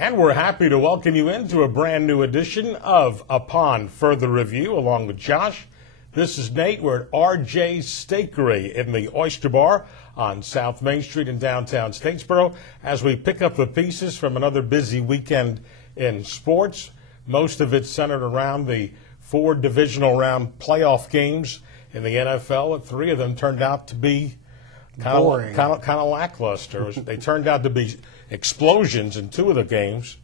And we're happy to welcome you into a brand new edition of Upon Further Review, along with Josh. This is Nate. We're at RJ's Steakery in the Oyster Bar on South Main Street in downtown Statesboro as we pick up the pieces from another busy weekend in sports. Most of it centered around the 4 divisional round playoff games in the NFL. 3 of them turned out to be kind of lackluster. They turned out to be explosions in 2 of the games,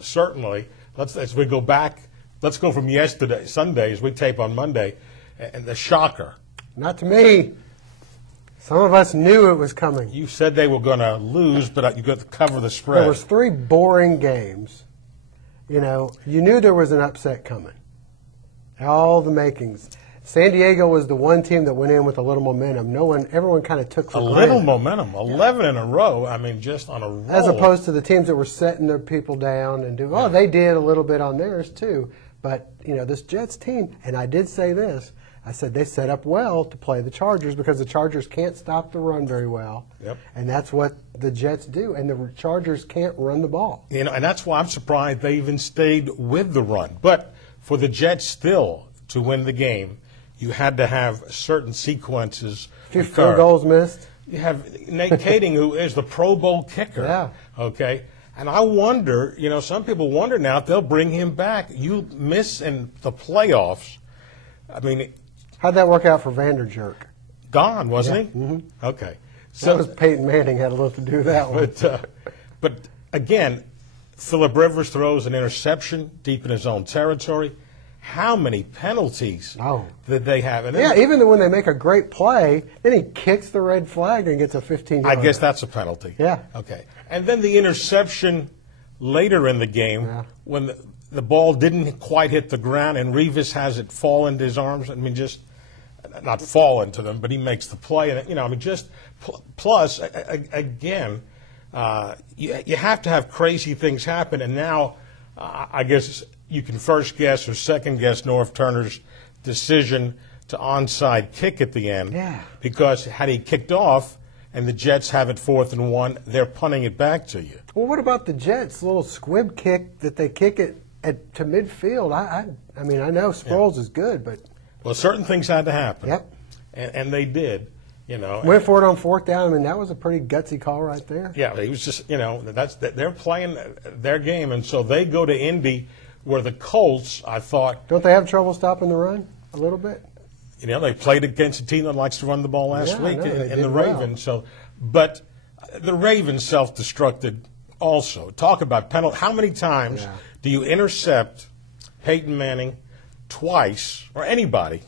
certainly. As we go back, let's go from yesterday, Sunday, as we tape on Monday, and the shocker. Not to me. Some of us knew it was coming. You said they were going to lose, but you got to cover the spread. There was 3 boring games. You know, you knew there was an upset coming. All the makings. San Diego was the one team that went in with a little momentum. Everyone kind of took for granted. A little momentum, 11 in a row. I mean, just on a roll. As opposed to the teams that were setting their people down and they did a little bit on theirs too. But, you know, this Jets team, and I did say this, I said they set up well to play the Chargers because the Chargers can't stop the run very well. Yep. And that's what the Jets do, and the Chargers can't run the ball. You know, and that's why I'm surprised they even stayed with the run. But for the Jets still to win the game, you had to have certain sequences. A few field goals missed. You have Nate Kading, who is the Pro Bowl kicker. Yeah. Okay. And I wonder, you know, some people wonder now if they'll bring him back. You miss in the playoffs. I mean, how'd that work out for Vanderjerk? Gone, wasn't he? Mm-hmm. Okay. So that was Peyton Manning had a lot to do with that one. But again, Phillip Rivers throws an interception deep in his own territory. How many penalties did they have? And even when they make a great play, then he kicks the red flag and gets a 15-yard. I guess that's a penalty. Yeah. Okay. And then the interception later in the game when the ball didn't quite hit the ground and Revis has it fall into his arms. I mean, just not fall into them, but he makes the play. And, you know, I mean, just plus, again, you have to have crazy things happen. And now I guess you can first guess or second guess North Turner's decision to onside kick at the end. Yeah. Because had he kicked off and the Jets have it 4th and 1, they're punting it back to you. Well, what about the Jets' little squib kick that they kick it to midfield? I mean, I know Sproles is good, but well, certain things had to happen. Yep. And they did. You know, went for it on 4th down. I mean, that was a pretty gutsy call right there. Yeah, he was just, you know, they're playing their game, and so they go to Indy, where the Colts, I thought, don't they have trouble stopping the run a little bit? You know, they played against a team that likes to run the ball last week in the Ravens. Well. So, but the Ravens self-destructed also. Talk about penalty. How many times do you intercept Peyton Manning twice, or anybody?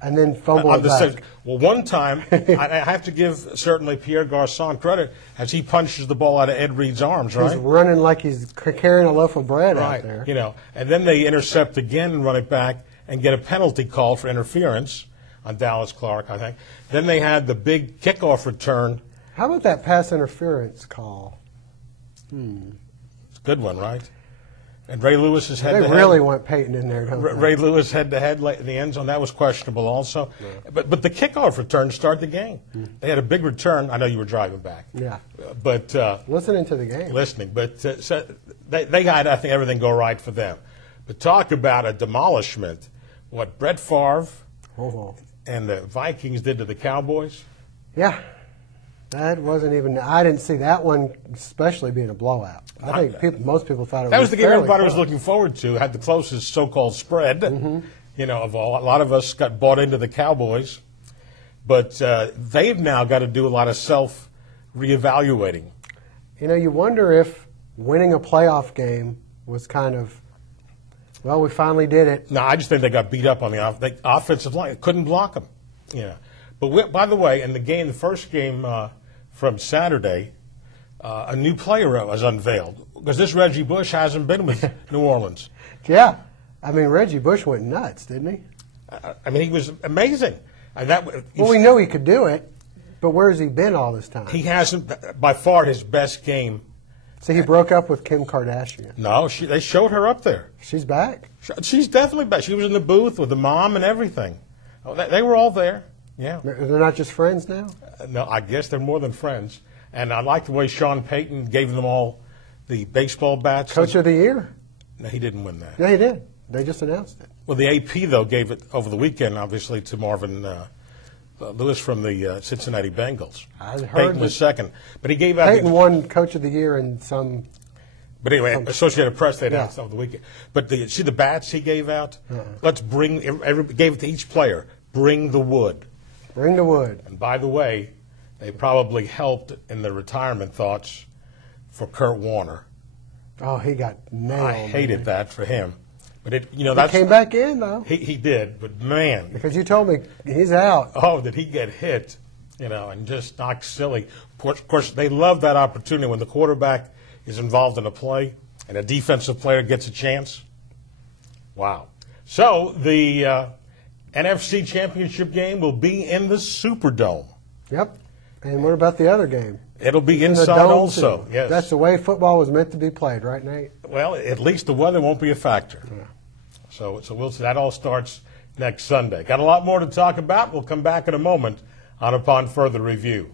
And then fumble it back. Well, one time, I have to give certainly Pierre Garçon credit as he punches the ball out of Ed Reed's arms, right? He's running like he's carrying a loaf of bread out there. You know, and then they intercept again and run it back and get a penalty call for interference on Dallas Clark, I think. Then they had the big kickoff return. How about that pass interference call? It's a good one, right? And Ray Lewis is head-to-head. They really want Peyton in there, don't they? Ray Lewis head-to-head in the end zone. That was questionable also. Yeah. But the kickoff return started the game. They had a big return. I know you were driving back. Yeah. But listening to the game. Listening. But so they got, I think, everything go right for them. But talk about a demolishment. What Brett Favre and the Vikings did to the Cowboys. Yeah. That wasn't even. I didn't see that one, especially being a blowout. I think most people thought it was. That was the game everybody was looking forward to. Had the closest so-called spread, you know, of all. A lot of us got bought into the Cowboys, but they've now got to do a lot of self-reevaluating. You know, you wonder if winning a playoff was kind of. Well, we finally did it. No, I just think they got beat up on the offensive line. Couldn't block them. Yeah. But by the way, in the first game from Saturday, a new player was unveiled because this Reggie Bush hasn't been with New Orleans. Yeah, I mean Reggie Bush went nuts, didn't he? I mean, he was amazing. Well, we know he could do it, but where has he been all this time? He hasn't. By far, his best game. So he broke up with Kim Kardashian. No, they showed her up there. She's back? She's definitely back. She was in the booth with the mom and everything. Oh, they were all there. Yeah. They're not just friends now? No, I guess they're more than friends. And I like the way Sean Payton gave them all the baseball bats. Coach of the Year. No, he didn't win that. Yeah, he did. They just announced it. Well, the AP, though, gave it over the weekend, obviously, to Marvin Lewis from the Cincinnati Bengals. I heard Peyton was second. But he gave out. Peyton won Coach of the Year in some. But anyway, Associated Press, they announced over the weekend. But see the bats he gave out? Let's bring, gave it to each player. Bring the wood. Bring the wood. And by the way, they probably helped in the retirement thoughts for Kurt Warner. Oh, he got nailed. I hated that for him. But he came back in, though. He did, but man. Because you told me he's out. Oh, did he get hit, and just knocked silly. Of course, they love that opportunity when the quarterback is involved in a play and a defensive player gets a chance. Wow. So the NFC Championship game will be in the Superdome. Yep. And what about the other game? It'll be inside also. Yes. That's the way football was meant to be played, right, Nate? Well, at least the weather won't be a factor. Yeah. So we'll see. That all starts next Sunday. Got a lot more to talk about. We'll come back in a moment on Upon Further Review.